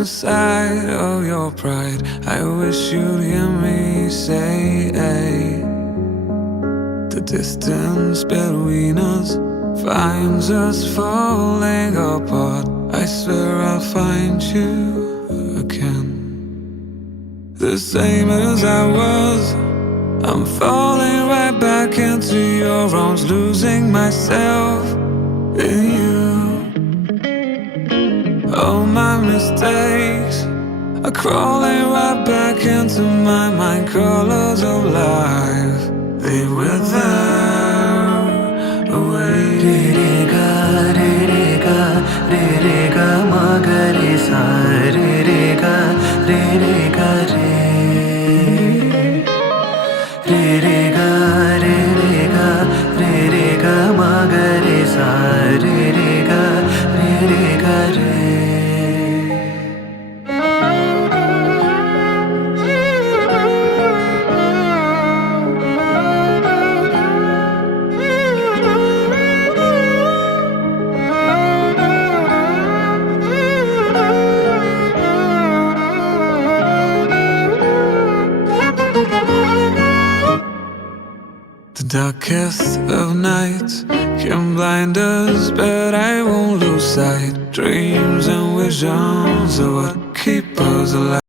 inside of your pride. I wish you'd hear me say, the distance between us finds us falling apart. I swear I'll find you again, the same as I was. I'm falling right back into your arms, losing myself in you. All my mistakes are crawling right back into my mind. Colors of life, they wither away. Re-re-ga, re-re-ga, re-re-ga, ma-ga-re-sa, re-re-ga, re-re-ga, re. Re-re-ga, re-re-ga, re-re-ga, ma-ga-re-sa, re-re-ga, re-re-ga, re. The darkest of nights can blind us, but I won't lose sight. Dreams and visions are what keep us alive.